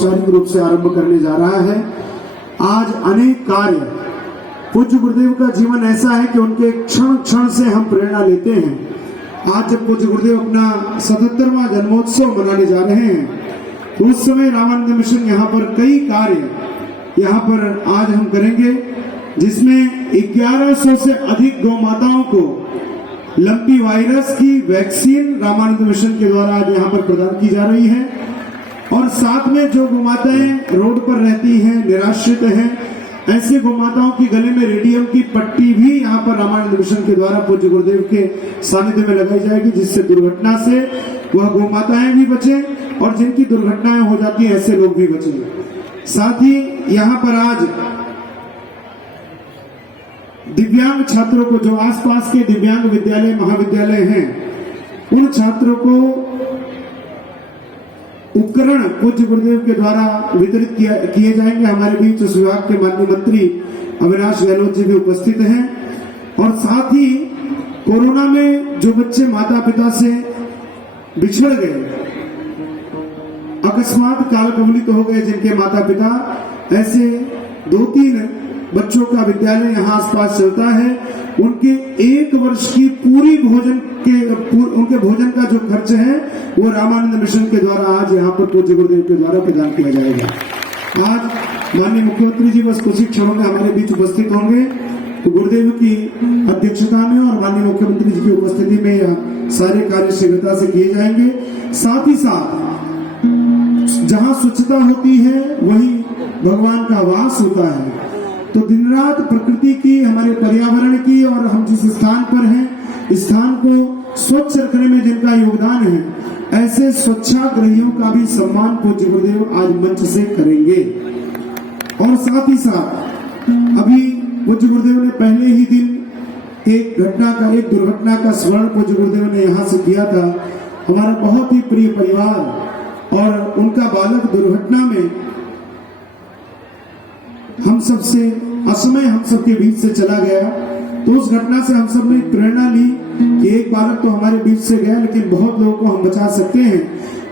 औपचारिक रूप से आरंभ करने जा रहा है। आज अनेक कार्य, पूज्य गुरुदेव का जीवन ऐसा है कि उनके क्षण क्षण से हम प्रेरणा लेते हैं। आज जब पूज्य गुरुदेव अपना 77वां जन्मोत्सव मनाने जा रहे हैं, तो उस समय रामानंद मिशन यहाँ पर कई कार्य यहाँ पर आज हम करेंगे, जिसमें 1100 से अधिक गौ माताओं को लंपी वायरस की वैक्सीन रामानंद मिशन के द्वारा आज यहाँ पर प्रदान की जा रही है। और साथ में जो गौ माताएं रोड पर रहती हैं, निराश्रित हैं, ऐसे गौ माताओं की गले में रेडियम की पट्टी भी यहाँ पर रामानंद मिशन के द्वारा पूज्य गुरुदेव के सानिध्य में लगाई जाएगी, जिससे दुर्घटना से वह गौ माताएं भी बचें और जिनकी दुर्घटनाएं हो जाती हैं ऐसे लोग भी बचें। साथ ही यहाँ पर आज दिव्यांग छात्रों को, जो आसपास के दिव्यांग विद्यालय महाविद्यालय हैं, उन छात्रों को उपकरण पूज्य गुरुदेव के द्वारा वितरित किए जाएंगे। हमारे बीच उस विभाग के माननीय मंत्री अविनाश गहलोत जी भी उपस्थित हैं। और साथ ही कोरोना में जो बच्चे माता पिता से बिछड़ गए, अकस्मात काल कवलित हो गए, जिनके माता पिता, ऐसे 2-3 बच्चों का विद्यालय यहाँ आसपास चलता है, उनके 1 वर्ष की पूरी उनके भोजन का जो खर्च है वो रामानंद मिशन के द्वारा आज यहाँ पर पूज्य गुरुदेव के द्वारा प्रदान किया जाएगा। आज माननीय मुख्यमंत्री जी बस कुछ ही क्षणों में हमारे बीच उपस्थित होंगे, तो गुरुदेव की अध्यक्षता में और माननीय मुख्यमंत्री जी की उपस्थिति में यह सारे कार्य शीघ्रता से किए जाएंगे। साथ ही साथ जहाँ स्वच्छता होती है वहीं भगवान का वास होता है, तो दिन रात प्रकृति की, हमारे पर्यावरण की और हम जिस स्थान पर हैं, स्थान को स्वच्छ रखने में जिनका योगदान है, ऐसे स्वच्छाग्रहियों का भी सम्मान पूज्य गुरुदेव आज मंच से करेंगे। और साथ ही साथ अभी पूज्य गुरुदेव ने पहले ही दिन एक दुर्घटना का स्मरण पूज्य गुरुदेव ने यहाँ से किया था। हमारा बहुत ही प्रिय परिवार और उनका बालक दुर्घटना में हम सबसे असमय हम सबके बीच से चला गया। तो उस घटना से हम सब ने प्रेरणा ली कि एक बालक तो हमारे बीच से गया, लेकिन बहुत लोगों को हम बचा सकते हैं।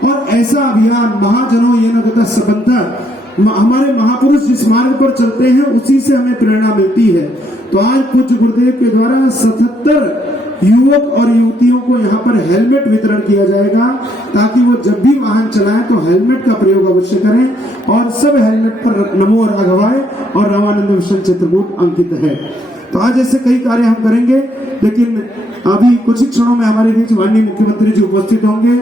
और ऐसा अभियान महाजनों ये नगता सबंता, हमारे महापुरुष जिस मार्ग पर चलते हैं उसी से हमें प्रेरणा मिलती है। तो आज पूज्य गुरुदेव के द्वारा 77 युवक और युवतियों को यहाँ पर हेलमेट वितरण किया जाएगा, ताकि वो जब भी वाहन चलाएं तो हेलमेट का प्रयोग अवश्य करें और सब हेलमेट पर नमो राघवाय और रामानंद मिशन चित्रकूट अंकित है। तो आज ऐसे कई कार्य हम करेंगे, लेकिन अभी कुछ ही क्षणों में हमारे बीच माननीय मुख्यमंत्री जी उपस्थित होंगे।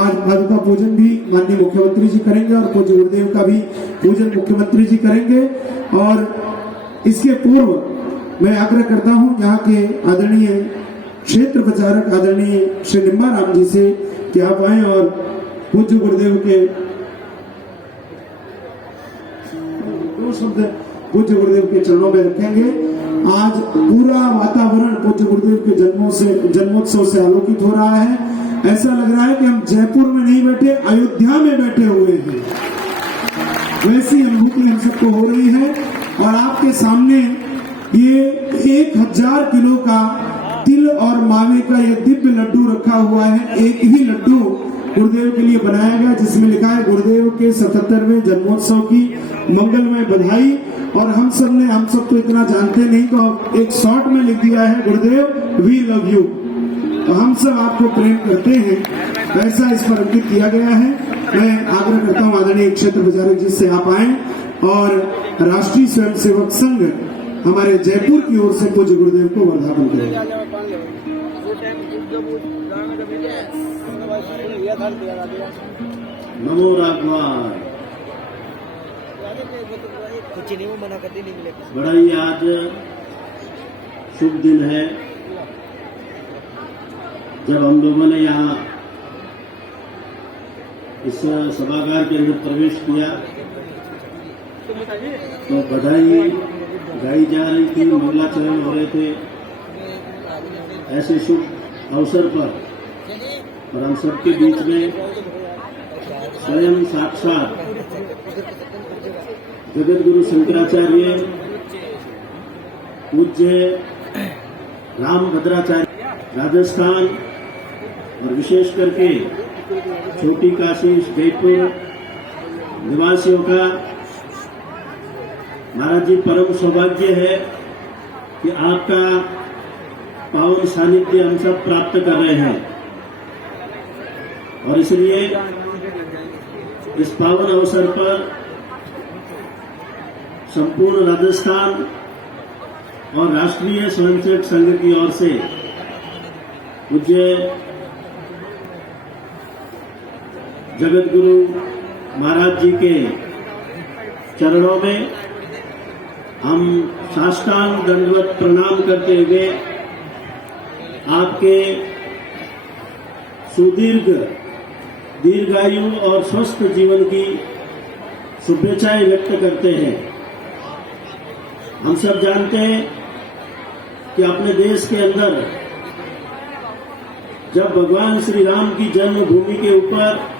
आज पादुका पूजन भी माननीय मुख्यमंत्री जी करेंगे और पूज्य गुरुदेव का भी पूजन मुख्यमंत्री जी करेंगे। और इसके पूर्व मैं आग्रह करता हूँ यहाँ के आदरणीय क्षेत्र प्रचारक आदरणीय श्री निम्बा राम जी से कि आप आए और पूज्य गुरुदेव के 2 शब्द पूज्य गुरुदेव के चरणों में रखेंगे। आज पूरा वातावरण पूज्य गुरुदेव के जन्मोत्सव से आलोकित हो रहा है। ऐसा लग रहा है कि हम जयपुर में नहीं बैठे, अयोध्या में बैठे हुए हैं, वैसी अनुभूति हम सबको हो रही है। और आपके सामने ये 1000 किलो का तिल और मावे का ये दिव्य लड्डू रखा हुआ है। एक ही लड्डू गुरुदेव के लिए बनाया गया, जिसमें लिखा है गुरुदेव के 77वें जन्मोत्सव की मंगलमय बधाई। और हम सब तो इतना जानते नहीं, तो एक शॉर्ट में लिख दिया है गुरुदेव वी लव यू। तो हम सब आपको प्रेम करते हैं, वैसा इस पर अंकित किया गया है। मैं आग्रह करता हूँ आदरणीय क्षेत्र प्रचारक जी से आप आए और राष्ट्रीय स्वयंसेवक संघ हमारे जयपुर की ओर से पूज्य गुरुदेव को वर्धापन करें। नमो राघवाय। बड़ा ही आज शुभ दिन है जब हम लोगों ने यहाँ इस सभागार के अंदर प्रवेश किया, तो बधाई गाई जा रही थी, मंगलाचरण हो रहे थे। ऐसे शुभ अवसर पर और हम सबके बीच में स्वयं साक्षात जगत गुरु शंकराचार्य पूज्य राम भद्राचार्य राजस्थान और विशेष करके छोटी काशी जयपुर निवासियों का महाराज जी परम सौभाग्य है कि आपका पावन सानिध्य हम सब प्राप्त कर रहे हैं और इसलिए इस पावन अवसर पर संपूर्ण राजस्थान और राष्ट्रीय स्वयंसेवक संघ की ओर से पूज्य जगत गुरु महाराज जी के चरणों में हम साष्टांग दंडवत प्रणाम करते हुए आपके दीर्घायु और स्वस्थ जीवन की शुभेच्छाएं व्यक्त करते हैं। हम सब जानते हैं कि अपने देश के अंदर जब भगवान श्री राम की जन्मभूमि के ऊपर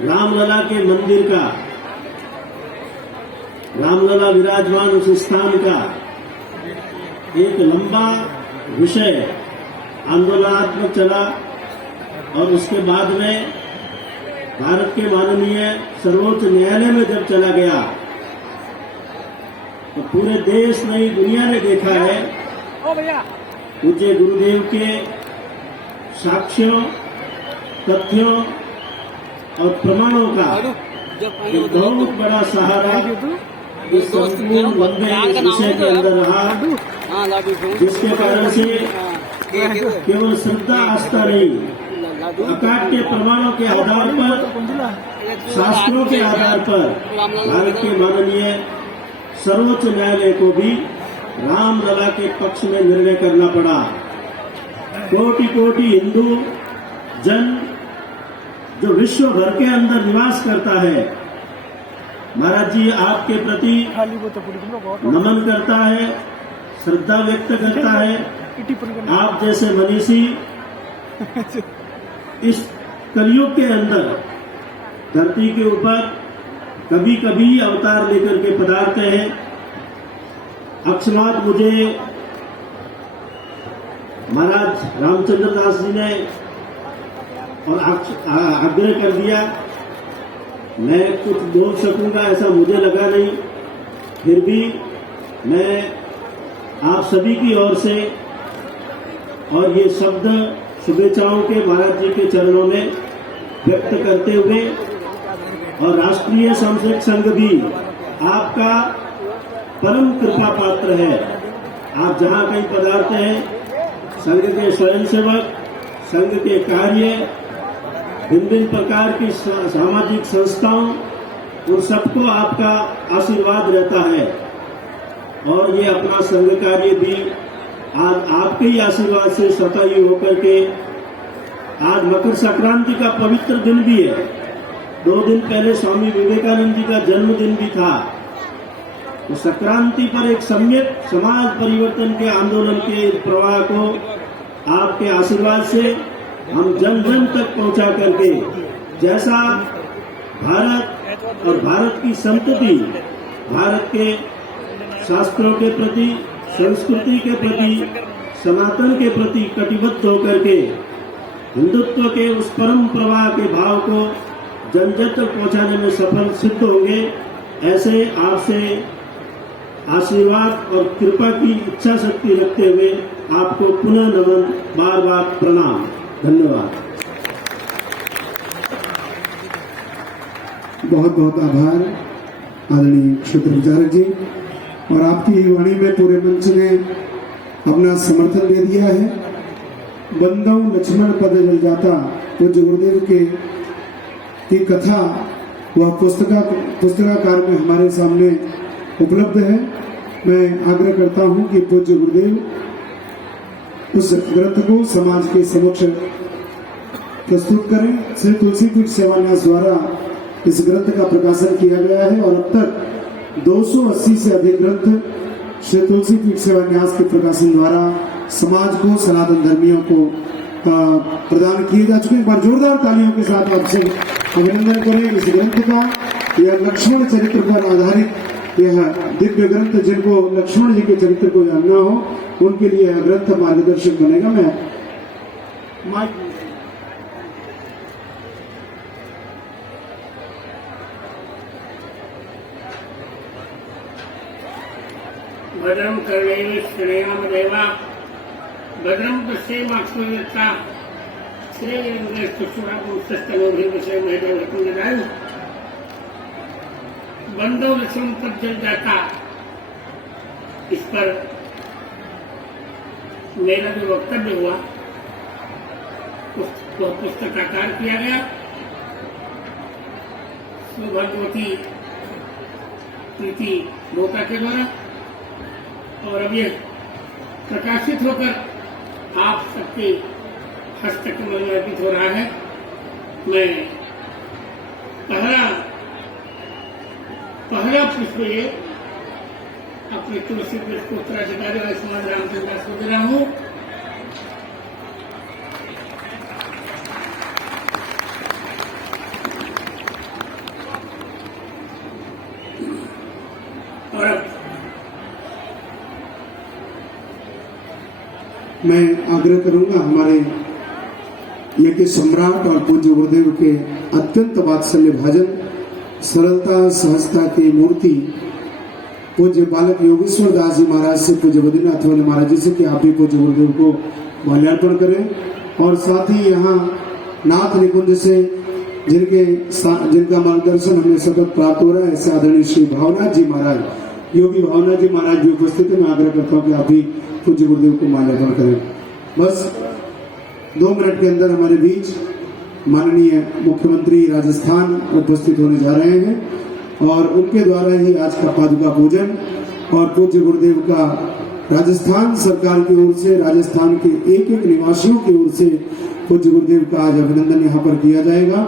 रामलला के मंदिर का, रामलला विराजमान उस स्थान का एक लंबा विषय आंदोलनात्मक चला और उसके बाद में भारत के माननीय सर्वोच्च न्यायालय में जब चला गया तो पूरे देश नहीं दुनिया ने देखा है पूज्य गुरुदेव के साक्ष्यों, तथ्यों और प्रमाणों का एक बहुत बड़ा सहारा इस संपूर्ण लंबे विषय के अंदर रहा, जिसके कारण से केवल श्रद्धा आस्था नहीं, अकाट्य प्रमाणों के आधार पर, शास्त्रों के आधार पर भारत के माननीय सर्वोच्च न्यायालय को भी रामलला के पक्ष में निर्णय करना पड़ा। कोटि कोटि हिंदू जन जो विश्व भर के अंदर निवास करता है, महाराज जी आपके प्रति नमन करता है, श्रद्धा व्यक्त करता है। आप जैसे मनीषी इस कलयुग के अंदर धरती के ऊपर कभी कभी अवतार लेकर के पधारते हैं। अकस्मात मुझे महाराज रामचंद्र दास जी ने और आग्रह कर दिया, मैं कुछ बोल सकूंगा ऐसा मुझे लगा नहीं, फिर भी मैं आप सभी की ओर से और ये शब्द शुभेच्छाओं के महाराज जी के चरणों में व्यक्त करते हुए और राष्ट्रीय स्वयंसेवक संघ भी आपका परम कृपा पात्र है। आप जहां कहीं पधारते हैं, संघ के स्वयंसेवक, संघ के कार्य, भिन्न प्रकार की सामाजिक संस्थाओं, उन सबको आपका आशीर्वाद रहता है और ये अपना संघ कार्य भी आज आपके ही आशीर्वाद से सफाई होकर के आज मकर संक्रांति का पवित्र दिन भी है। 2 दिन पहले स्वामी विवेकानंद जी का जन्मदिन भी था। तो संक्रांति पर एक सम्यक समाज परिवर्तन के आंदोलन के प्रवाह को आपके आशीर्वाद से हम जन जन तक पहुंचा करके, जैसा भारत और भारत की संतति, भारत के शास्त्रों के प्रति, संस्कृति के प्रति, सनातन के प्रति कटिबद्ध होकर के हिंदुत्व के उस परम प्रवाह के भाव को जन जन तक पहुंचाने में सफल सिद्ध होंगे, ऐसे आपसे आशीर्वाद और कृपा की इच्छा शक्ति रखते हुए आपको पुनः नमन, बार बार प्रणाम, धन्यवाद। बहुत बहुत आभार आदरणीय क्षेत्र विचारक जी, और आपकी वाणी में पूरे मंच ने अपना समर्थन दे दिया है। बंदौ लक्ष्मण पद जल जाता, पूज्य गुरुदेव की कथा वह पुस्तकाकार में हमारे सामने उपलब्ध है। मैं आग्रह करता हूं कि पूज्य गुरुदेव उस ग्रंथ को समाज के समक्ष प्रस्तुत करें। श्री तुलसीपीठ सेवान्यास द्वारा इस ग्रंथ का प्रकाशन किया गया है और अब तक 280 से अधिक ग्रंथ श्री तुलसीपीठ सेवान्यास के प्रकाशन द्वारा समाज को, सनातन धर्मियों को प्रदान किए जा चुके हैं। एक बार जोरदार तालियों के साथ आपसे अभिनंदन करें इस ग्रंथ का। यह लक्ष्मण चरित्र पर आधारित यह दिव्य ग्रंथ, जिनको लक्ष्मण जी के चरित्र को जानना हो उनके लिए यह ग्रंथ मार्गदर्शक बनेगा। मैं भद्रं कर्णेन श्रेयामदेवा भद्रं पश्येमाक्षुरता श्रेयंगस्तुष्टुरापुंसस्तनोभिर्विषयमहेदवरकुंजदायु बंदो लक्ष्मण कब जल जाता। इस पर मेरा जो वक्तव्य हुआ वह पुस्तकाकार किया गया सौभाग्यवती प्रीति मोका के द्वारा और अब यह प्रकाशित होकर आप सबके हस्तकमल में अर्पित हो रहा है। मैं पहला पुष्प ये अपने तुलसी पुष्प उत्तराधिकारी आयुष्मान रामचंद्र दास को दे रहा हूँ। और अब मैं आग्रह करूंगा हमारे यज्ञ सम्राट और पूज्य गुरुदेव के अत्यंत वात्सल्य भाजन सरलता सहजता की मूर्ति पूज्य बालक योगेश्वर दास जी महाराज से पूज्य बद्रीनाथ वाले महाराज जी से कि आप भी पूज्य गुरुदेव को माल्यार्पण करें और साथ ही यहाँ नाथ निकुंज से जिनका मार्गदर्शन हमें सतत प्राप्त हो रहा है ऐसे आदरणीय श्री भावनाथ जी महाराज योगी भावनाथ जी महाराज भी उपस्थित है। मैं आग्रह करता हूँ कि आप भी पूज्य गुरुदेव को माल्यार्पण करें। बस 2 मिनट के अंदर हमारे बीच माननीय मुख्यमंत्री राजस्थान उपस्थित होने जा रहे हैं और उनके द्वारा ही आज का पादुका पूजन और पूज्य गुरुदेव का राजस्थान सरकार की ओर से राजस्थान के एक एक निवासियों की ओर से पूज्य गुरुदेव का आज अभिनंदन यहाँ पर किया जाएगा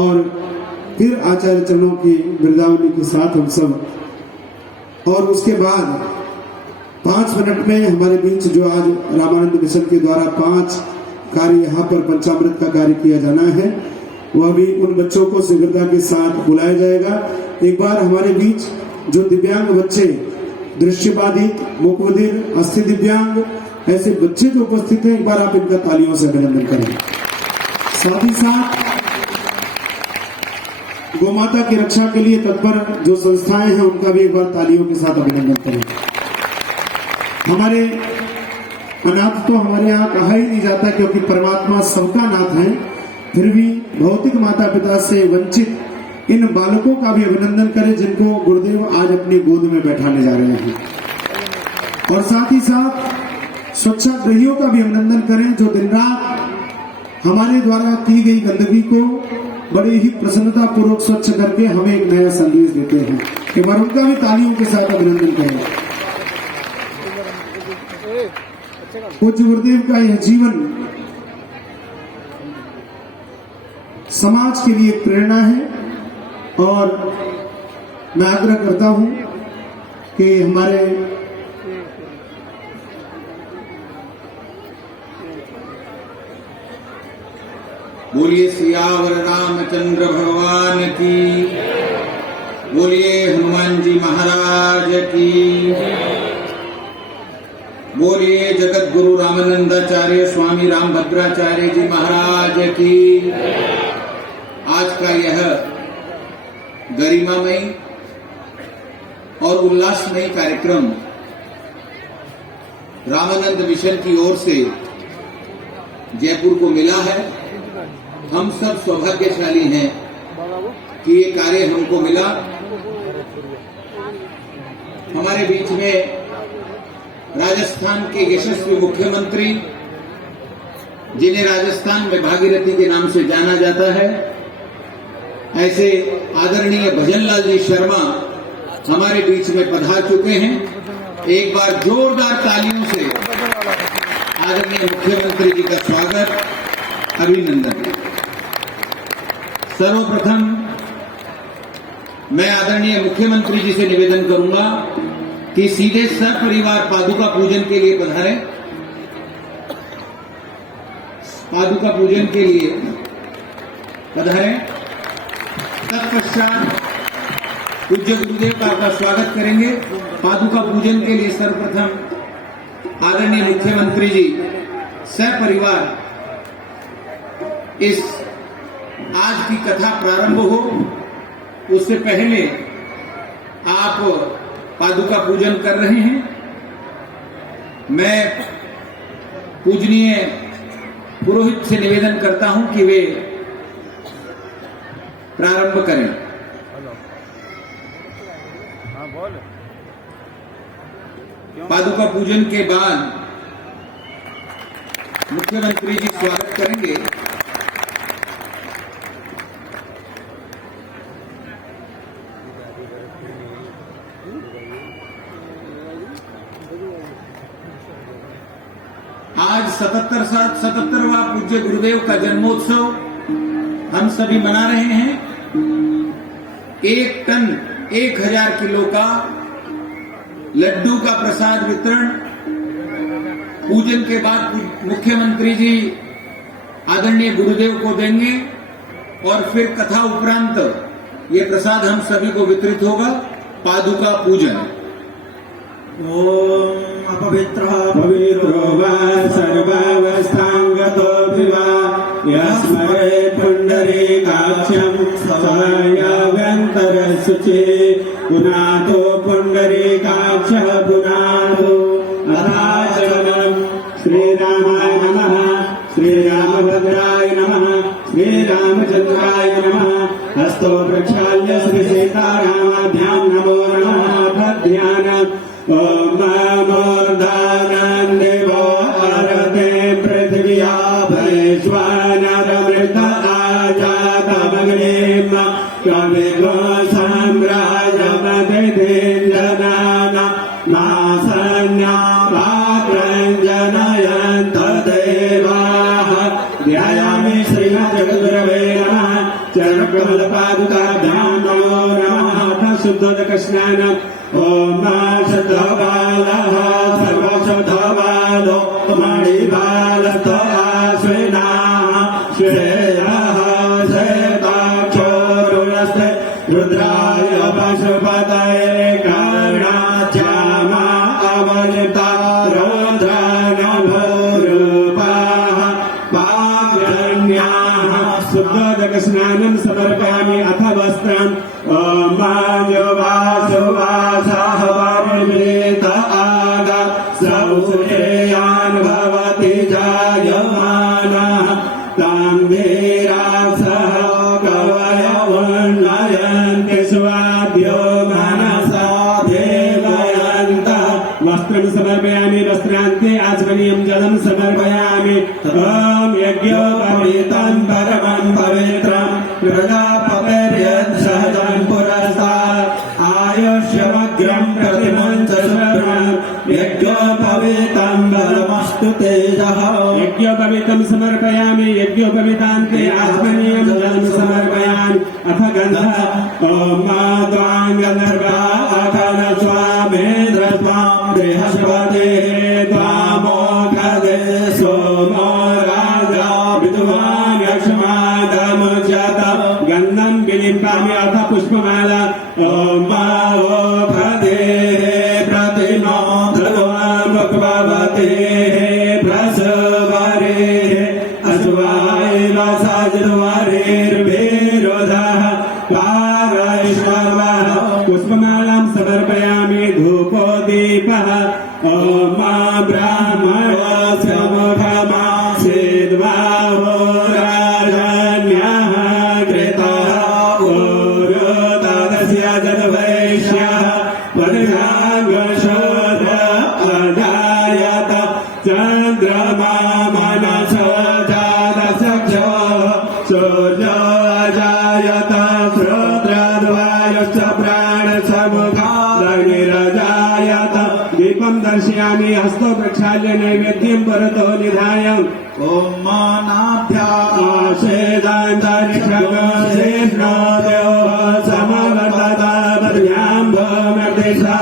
और फिर आचार्य चरणों की वृंदावली के साथ हम सब और उसके बाद 5 मिनट में हमारे बीच जो आज रामानंद मिशन के द्वारा 5 कार्य यहाँ पर पंचामृत का कार्य किया जाना है वह भी उन बच्चों को शीघ्रता के साथ बुलाया जाएगा। एक बार हमारे बीच जो दिव्यांग बच्चे दृष्टिबाधित मुखबधिर अस्थि दिव्यांग ऐसे बच्चे जो उपस्थित हैं एक बार आप इनका तालियों से अभिनंदन करें। साथ ही साथ गोमाता की रक्षा के लिए तत्पर जो संस्थाएं हैं उनका भी एक बार तालियों के साथ अभिनंदन करें। हमारे अनाथ तो हमारे यहाँ कहा ही नहीं जाता क्योंकि परमात्मा सबका नाथ है, फिर भी भौतिक माता पिता से वंचित इन बालकों का भी अभिनंदन करें जिनको गुरुदेव आज अपनी गोद में बैठाने जा रहे हैं और साथ ही साथ स्वच्छाग्रहियों का भी अभिनंदन करें जो दिन रात हमारे द्वारा की गई गंदगी को बड़े ही प्रसन्नता पूर्वक स्वच्छ करके हमें एक नया संदेश देते हैं। एक बार उनका भी तालियों के साथ अभिनंदन करें। पूज्य गुरुदेव का यह जीवन समाज के लिए प्रेरणा है और मैं आग्रह करता हूं कि हमारे बोलिए सियावर रामचंद्र भगवान की, बोलिए हनुमान जी महाराज की, बोलिए जगत गुरु रामानंदाचार्य स्वामी रामभद्राचार्य जी महाराज की। आज का यह गरिमामयी और उल्लासमयी कार्यक्रम रामानंद मिशन की ओर से जयपुर को मिला है। हम सब सौभाग्यशाली हैं कि ये कार्य हमको मिला। हमारे बीच में राजस्थान के यशस्वी मुख्यमंत्री जिन्हें राजस्थान में भागीरथी के नाम से जाना जाता है, ऐसे आदरणीय भजनलाल जी शर्मा हमारे बीच में पधार चुके हैं। एक बार जोरदार तालियों से आदरणीय मुख्यमंत्री जी का स्वागत, अभिनंदन। सर्वप्रथम मैं आदरणीय मुख्यमंत्री जी से निवेदन करूंगा कि सीधे सपरिवार पादुका पूजन के लिए पधारें। पादुका पूजन के लिए पधारें। तत्पश्चात पूज्य गुरुदेव का आपका स्वागत करेंगे। पादुका पूजन के लिए सर्वप्रथम आदरणीय मुख्यमंत्री जी सपरिवार इस आज की कथा प्रारंभ हो उससे पहले आप पादुका पूजन कर रहे हैं। मैं पूजनीय पुरोहित से निवेदन करता हूं कि वे प्रारंभ करें। पादुका पूजन के बाद मुख्यमंत्री जी स्वागत करेंगे। आज 77वां पूज्य गुरुदेव का जन्मोत्सव हम सभी मना रहे हैं। 1 टन 1000 किलो का लड्डू का प्रसाद वितरण पूजन के बाद मुख्यमंत्री जी आदरणीय गुरुदेव को देंगे और फिर कथा उपरांत ये प्रसाद हम सभी को वितरित होगा। पादुका पूजन। ओम अपवित्रः पवित्रो वा सर्वावस्थांगतोऽपि वा यस्मरे पुण्डरीकाक्षं सवयव्यन्तरशुचे पुनातो पुण्डरीकाक्षः पुनातो अथाचरणम्। श्रीरामाय नमः, श्रीरामभद्राय नमः, श्रीरामचन्द्राय नमः। हस्तो प्रक्षाल्य श्रीसीतारामाभ्यां नमो नमः। तद्ध्यानम्। ओम नमोर्धानम् देवो हरते पृथिव्या वैश्वानरमृत आजातमग्निम् कविगो साम्राज्यमतिथिञ्जनाना नासन्यापात्रञ्जनयन्त देवाः। ध्यायामि श्रीमज्जगद्गुरवे नमः। चरणकमलपादुकाभ्यां नमो नमः। अथ शुद्धोदकस्नानम्। ओम शुद्धबालः सर्वशुद्धबालो मणिबालस्त आश्विनाः श्रेयः श्वेताक्षोरुणस्ते रुद्राय पशुपतये कर्णाच्यामा अवलिता रौद्रानभोरूपाः पाग्रण्याः। शुद्धोदकस्नानं समर्पयामि अथ वस्त्रम्। ओम वासुवासः वर्मित आग सौश्रेयान् भवति जायमानः तां वीरासः कवयवन्नयन्ति स्वाभ्यो मनसा देवयन्तः। वस्त्रं समर्पयामि। वस्त्रान्ते आचमनीयं जलं समर्पयामि। ओम यज्ञोपवीतं परमं पवित्रं प्रजापतिर्यच्छदं पुरस्तात् आयुष्यमग्रं प्रतिमं च शुभ्रं यज्ञोपवीतं बलमस्तु तेजः। यज्ञोपवीतं समर्पयामि। यज्ञोपवीतान्ते आचमनीयं जलं समर्पयामि। अथ गन्धः। ओम त्वां गन्धर्वाः स्वामेन्द्र त्वां बृहस्पतिः त्वामोघदे सोमो राजा विद्वान् यक्ष्मादमुच्यत। गन्धं विलिम्पामि। अथ पुष्पमाला। ओम ओघदेः प्रतिमो ध्रुवमुपवतेः प्रसवरेः अश्वाय वसजद्वरेर्भिरोधः पारैश्वरः। पुष्पमालां समर्पयामि। धूपो दीपः। ओम ब्राह्मणस्य मुखमासीद्बाहो राजन्यः कृतः पुरोदस्य जद्वैश्यः परिणागशोध अजायत चन्द्रमा मनसो जातसख्यो सूर्यो अजायत श्रोत्रद्वायुश्च प्राणसमुखाग्निरजायत। दीपं दर्शयामि। हस्तो प्रक्षाल्य नैवेद्यं परतो निधाय। ओम मानाभ्यासेदान्तरिक्षगोसेनो देवः समवर्तता पद्भ्यां भूमिर्दिशा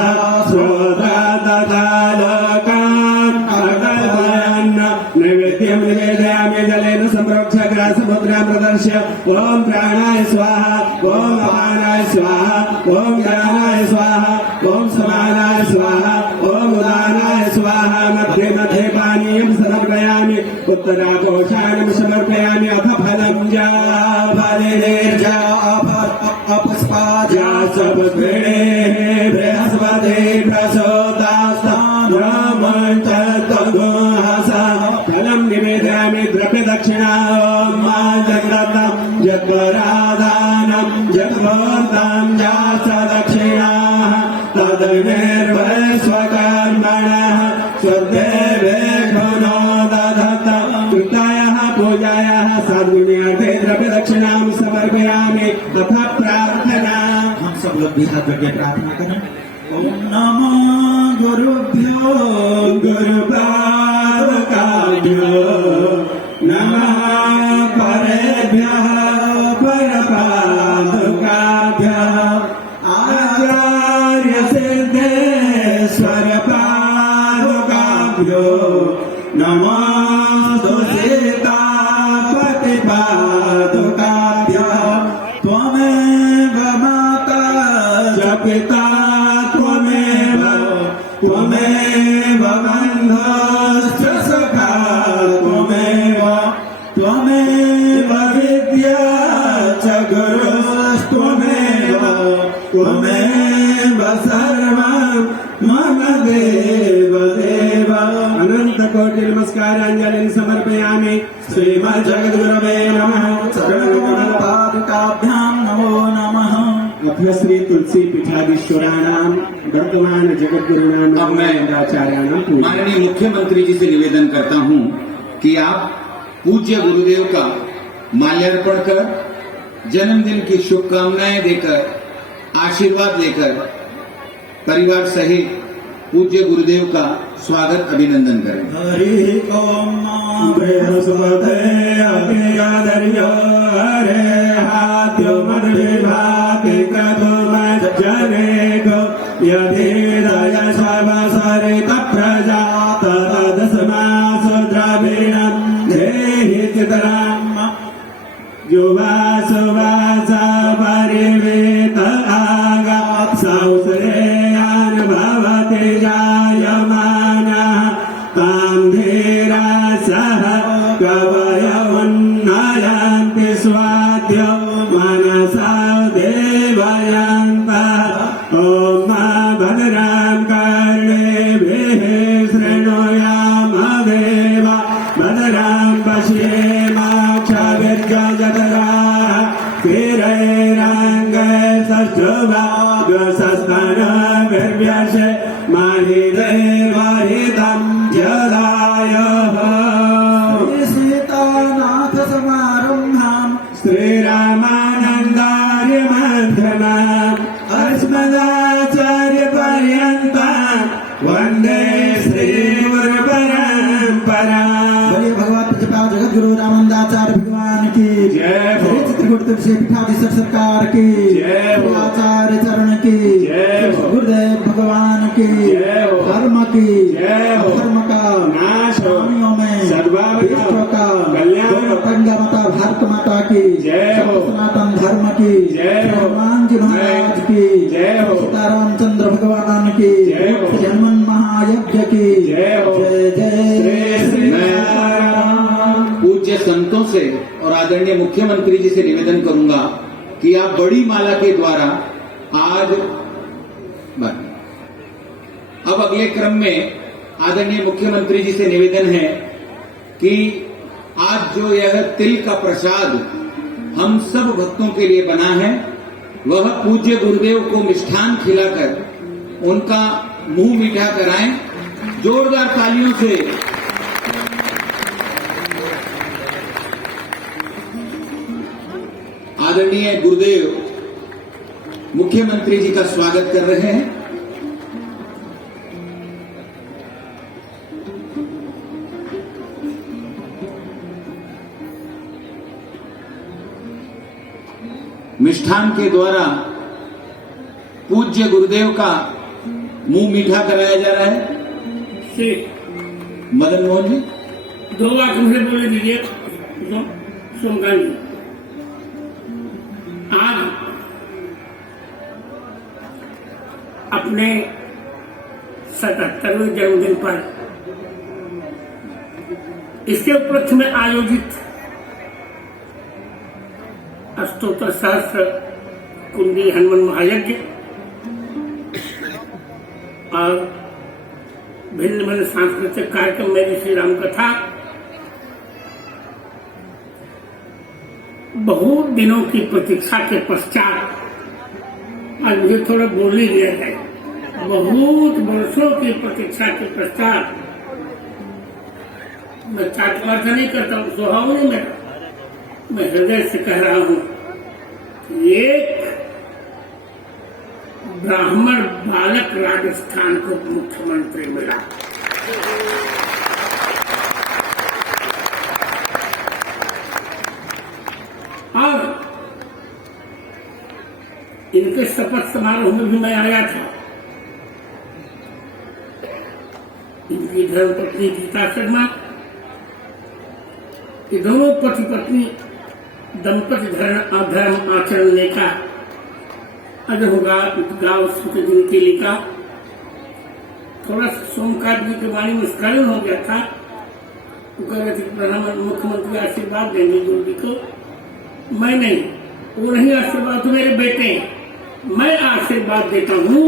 श्रोत्रतथा लोकान् अकल्पयन्। नैवेद्यं निवेदयामि जलेन सम्प्रोक्ष्य ग्रासमुद्रां प्रदर्श्य। ओम प्राणाय स्वाहा, ओम अपानाय स्वाहा, ओम ज्ञानाय स्वाहा, ओम समानाय स्वाहा, ओम उदानाय स्वाहा। मध्ये मध्ये पानीयं समर्पयामि। उत्तराकोशानं समर्पयामि। अथ फलं जाफलिर्जापुष्पाजा सपुष्पिणेः बृहस्पति दे प्रसोदास्तामंचतगोहसा फलं निवेदयामि द्रव्यदक्षिणा ॐ मा जगन्नाथं जगराधानं जगभर्तां जास दक्षिणाः तद्विर्वस्वकर्मणः स्वदेवेभ्यो नो दधत कृतायाः पूजायाः साधुन्यार्थे द्रव्यदक्षिणां समर्पयामि तथा प्रार्थना। हम सब लोग भी हाथ जोड़ प्रार्थना करें। ओम नमो गुरुभ्यो गुरुपादुकाभ्यो नमः परेभ्यः परपादुकाभ्यः आचार्य सिद्धेश्वर पादुकाभ्यो नमोस्तु सीतापति पादुकाभ्यः त्वमेव माता च पिता त्वमेव बन्धुश्च सखा त्वमेव विद्या च गुरुस्त्वमेव सर्वं मम देव अनंत कोटि नमस्कारांजलिं समर्पयामि। श्रीमज्जगद्गुरवे नमः। पादुकाभ्यां नमो नमः। अथ श्री तुलसी पीठाधीश्वराणां वर्तमान जगद्गुरुणां आचार्याणां माननीय मुख्यमंत्री जी से निवेदन करता हूं कि आप पूज्य गुरुदेव का माल्यार्पण कर जन्मदिन की शुभकामनाएं देकर आशीर्वाद लेकर परिवार सहित पूज्य गुरुदेव का स्वागत अभिनंदन करें। हरि ओम बृहस्पते अग्नियादर्यो हरे हात्यो मद्विभाति क्रतुमज्जनेको यदि दया सर्वसरित प्रजा तदस्मासु द्रविणं देहि चितराम् युवासुवासा परिवेत आगात् सौश्रेयान् भवति जायमानः तां धीरा सह कवय उन्नयन्ति स्वाद्यो मनसा देवयन्तः ॐ भद्रां कर्णेभिः शृणुयाम देव भद्रां पश्येमाक्षभिर्गजतराः स्थिरैराङ्गैस्तुवागसस्तनभिर्व्यश महिदेवहितं जलायः सीतानाथ समारम्भां श्रीरामानन्दार्यमध्यमाम् अस्मदाचार्यपर्यन्तां वन्दे श्रीगुरुपरम्पराम्। बोलिए भगवत प्रतिपा जगद्गुरु रामानंदाचार्य भगवान की जय हो। चित्रकूट तुलसी पीठाधीश्वर सरकार की जय हो। आचार्य चरण की जय हो। गुरुदेव भगवान की जय हो। धर्म की जय हो। धर्म का नाश हो। स्वामियों में सद्भाव का विश्व का कल्याण हो। गंगा माता भारत माता की जय हो। सनातन धर्म की जय हो। हनुमान जी महाराज की जय हो। सीतारामचंद्र भगवान की जय हो। हनुमान महायज्ञ की जय हो। जय जय श्री राम। पूज्य संतों से और आदरणीय मुख्यमंत्री जी से निवेदन करूंगा कि आप बड़ी माला के द्वारा आज अब अगले क्रम में आदरणीय मुख्यमंत्री जी से निवेदन है कि आज जो यह तिल का प्रसाद हम सब भक्तों के लिए बना है वह पूज्य गुरुदेव को मिष्ठान खिलाकर उनका मुंह मीठा कराएं। जोरदार तालियों से आदरणीय गुरुदेव मुख्यमंत्री जी का स्वागत कर रहे हैं। मिष्ठान के द्वारा पूज्य गुरुदेव का मुंह मीठा कराया जा रहा है। से मदन मोहन जी 2 वाक्य मुझे बोले दीजिए। सोमकांत जी आज अपने 77वें जन्मदिन पर इसके उपलक्ष्य में आयोजित अष्टोत्तर सहस्त्र कुंडी हनुमान महायज्ञ और भिन्न भिन्न सांस्कृतिक कार्यक्रम मेरी श्री राम कथा बहुत दिनों की प्रतीक्षा के पश्चात आज मुझे थोड़ा बोल ही दिया है। बहुत वर्षों की प्रतीक्षा के पश्चात मैं चाटवार नहीं करता हूँ, स्वभाव नहीं मेरा, मैं हृदय से कह रहा हूँ, एक ब्राह्मण बालक राजस्थान को मुख्यमंत्री मिला। और इनके शपथ समारोह में भी मैं आया था। इनकी धर्मपत्नी गीता शर्मा, ये दोनों पति पत्नी दंपति धर्म आचरण नेता गांव जिनके लिखा थोड़ा सोमकात जी के वाणी में स्खलन हो गया था। वो कह रहे थे प्रधानमंत्री मुख्यमंत्री आशीर्वाद देंगे योगी को। मैं नहीं, वो नहीं आशीर्वाद, तो मेरे बेटे हैं। मैं आशीर्वाद देता हूँ,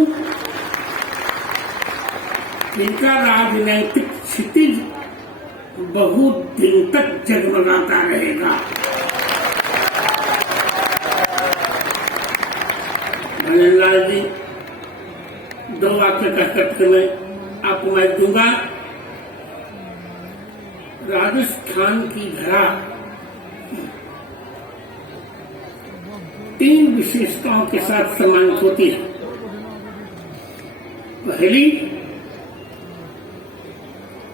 इनका राजनैतिक क्षितिज बहुत दिन तक जगमगाता रहेगा। लाल जी, दो वाक्य कह करके मैं आपको मैं दूंगा। राजस्थान की धरा 3 विशेषताओं के साथ सम्मानित होती है। पहली,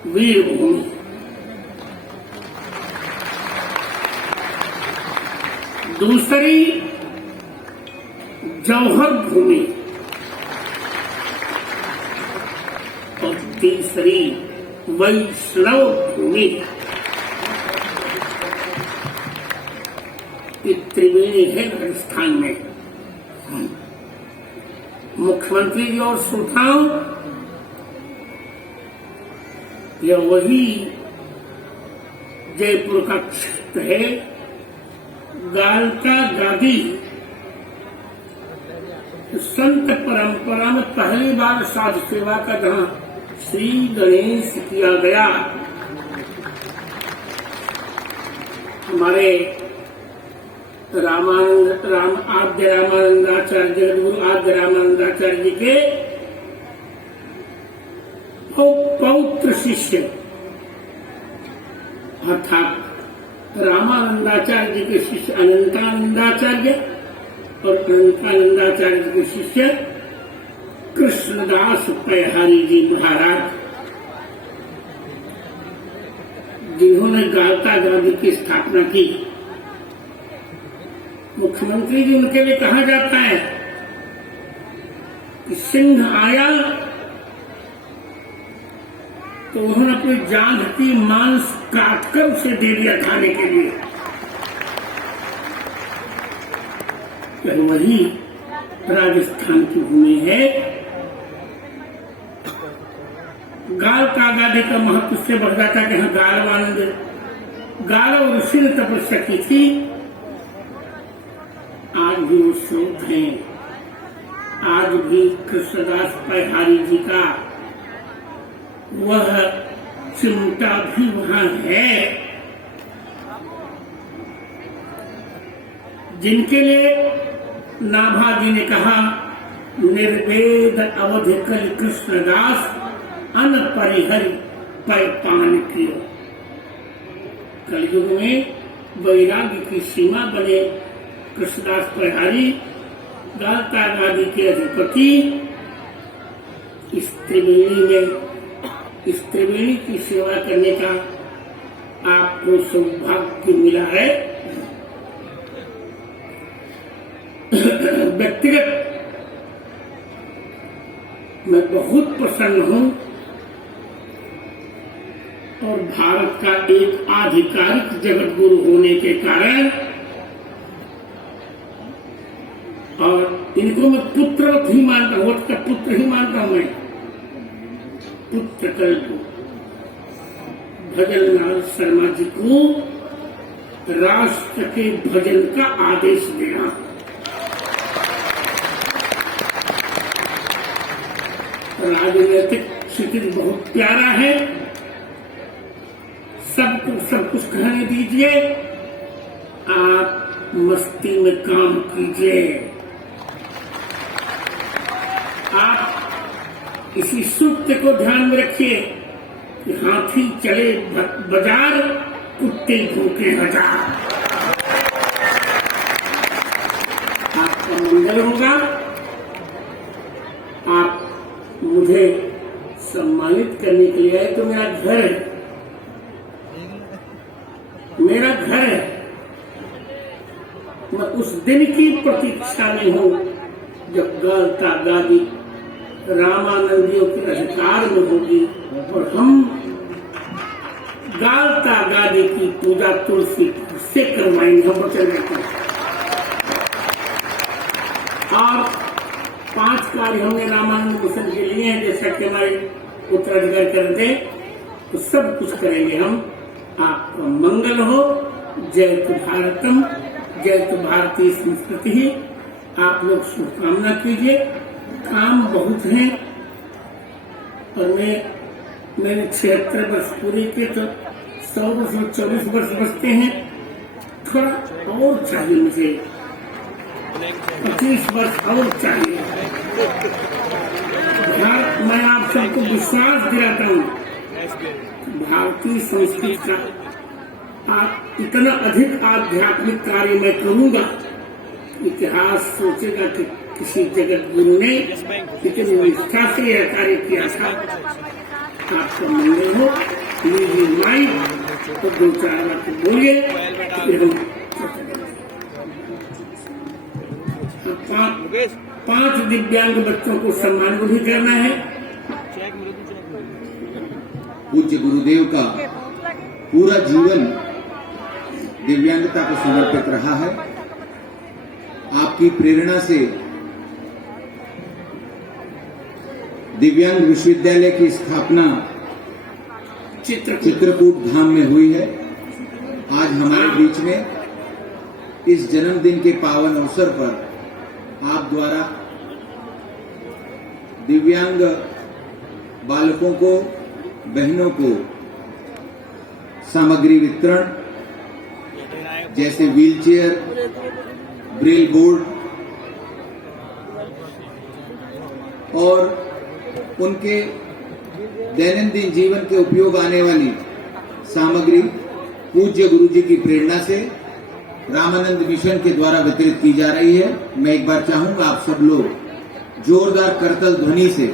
वीर भूमि। दूसरी, जौहर भूमि। और तीसरी, वैष्णव भूमि। ये त्रिवेणी है राजस्थान में। मुख्यमंत्री जी और श्रोताओं, यह वही जयपुर का क्षेत्र है। गालता गादी संत परंपरा में पहली बार साधु सेवा का जहाँ श्री गणेश किया गया। हमारे आद्य रामानंदाचार्य, जगद्गुरु आद्य रामानंदाचार्य जी के पौत्र शिष्य अर्थात रामानंदाचार्य जी के शिष्य अनंतानंदाचार्य और अनंतानंदाचार्य जी के शिष्य कृष्णदास पैहारी जी महाराज, जिन्होंने गालता गादी की स्थापना की। मुख्यमंत्री जी उनके लिए कहा जाता है कि सिंह आया तो उन्होंने अपनी जांघ की मांस काटकर उसे दे दिया खाने के लिए। तो वही राजस्थान की भूमि है। गाल का गादी का महत्व से बढ़ जाता कि हाँ गालव ऋषि ने तपस्या की थी। आज भी वो श्लोक हैं। आज भी कृष्णदास पैहारी जी का वह चिमटा भी वहां है, जिनके लिए नाभा जी ने कहा, निर्वेद अवध कल कृष्णदास अन परिहरि पै पान कियो। कलयुग में वैराग्य की सीमा बने कृष्णदास पैहारी, गालता गादी के अधिपति। इस त्रिवेणी की सेवा करने का आपको सौभाग्य मिला है। व्यक्तिगत मैं बहुत प्रसन्न हूं और भारत का एक आधिकारिक जगत गुरु होने के कारण और इनको मैं पुत्र ही मानता हूं, वक्त का पुत्र ही मानता हूं। मैं पुत्र कल्प भजन लाल शर्मा जी को राष्ट्र के भजन का आदेश देना। राजनीतिक स्थिति बहुत प्यारा है, सब कुछ कहने दीजिए, आप मस्ती में काम कीजिए। आप इसी सूक्त को ध्यान में रखिए कि हाथी चले बाजार, कुत्ते भूखे हजार। आपका मंगल होगा। आप मुझे सम्मानित करने के लिए आए तो मेरा घर है, मेरा घर है। मैं उस दिन की प्रतीक्षा में हूं जब गालता गादी रामानंदियों के अधिकार में होगी और हम गालता गादी की पूजा तुलसी से करवाएंगे। हम वचन देते हैं। और 5 कार्य हमने रामानंद मिशन के लिए हैं, जैसा कि हमारे उत्तराधिकारी करते तो सब कुछ करेंगे हम। आपका मंगल हो। जय तु भारतम, जय तु भारतीय संस्कृति। आप लोग शुभकामना कीजिए। काम बहुत है और मैंने 76 वर्ष पूरे किए तो 100 वर्ष और 24 वर्ष बचते हैं। थोड़ा और चाहिए मुझे, 25 वर्ष और चाहिए। मैं आप सबको विश्वास दिलाता हूँ, भारतीय संस्कृति का इतना अधिक आध्यात्मिक कार्य मैं करूंगा। इतिहास सोचेगा कि किसी जगत गुरु ने कितनी निष्ठा से यह कार्य किया था। आपका मंगल हो। लीजिए माइक तो 2-4 बातें बोलिए, फिर हम 5 दिव्यांग बच्चों को सम्मान भी करना है। पूज्य गुरुदेव का पूरा जीवन दिव्यांगता को समर्पित रहा है। आपकी प्रेरणा से दिव्यांग विश्वविद्यालय की स्थापना चित्रकूट धाम में हुई है। आज हमारे बीच में इस जन्मदिन के पावन अवसर पर आप द्वारा दिव्यांग बालकों को, बहनों को सामग्री वितरण जैसे व्हीलचेयर, ब्रेल बोर्ड और उनके दैनंदिन जीवन के उपयोग आने वाली सामग्री पूज्य गुरुजी की प्रेरणा से रामानंद मिशन के द्वारा वितरित की जा रही है। मैं एक बार चाहूंगा आप सब लोग जोरदार करतल ध्वनि से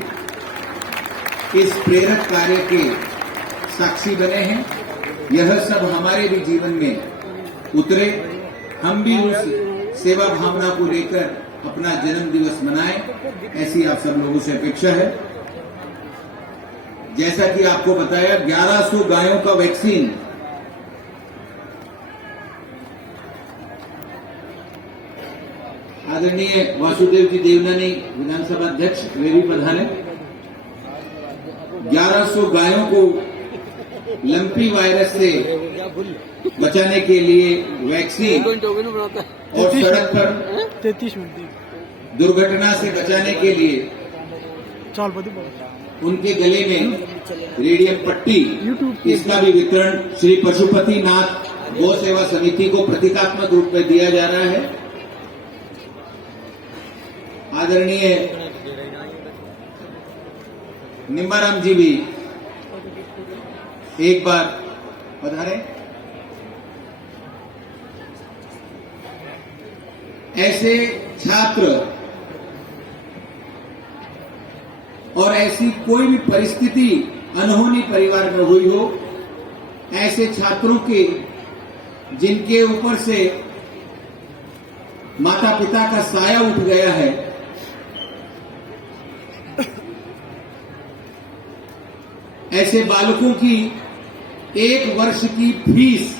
इस प्रेरक कार्य के साक्षी बने हैं। यह सब हमारे भी जीवन में उतरे, हम भी उस सेवा भावना को लेकर अपना जन्म दिवस मनाएं, ऐसी आप सब लोगों से अपेक्षा है। जैसा कि आपको बताया 1100 गायों का वैक्सीन आदरणीय वासुदेव जी देवनानी विधानसभा अध्यक्ष वे भी पधारे। 1100 गायों को लंपी वायरस से बचाने के लिए वैक्सीन और सड़क पर दुर्घटना से बचाने के लिए उनके गले में रेडियम पट्टी, इसका भी वितरण श्री पशुपति नाथ गौ सेवा समिति को प्रतीकात्मक रूप में दिया जा रहा है। आदरणीय निम्बाराम जी भी एक बार पधारे। ऐसे छात्र और ऐसी कोई भी परिस्थिति अनहोनी परिवार में हुई हो, ऐसे छात्रों के जिनके ऊपर से माता पिता का साया उठ गया है, ऐसे बालकों की 1 वर्ष की फीस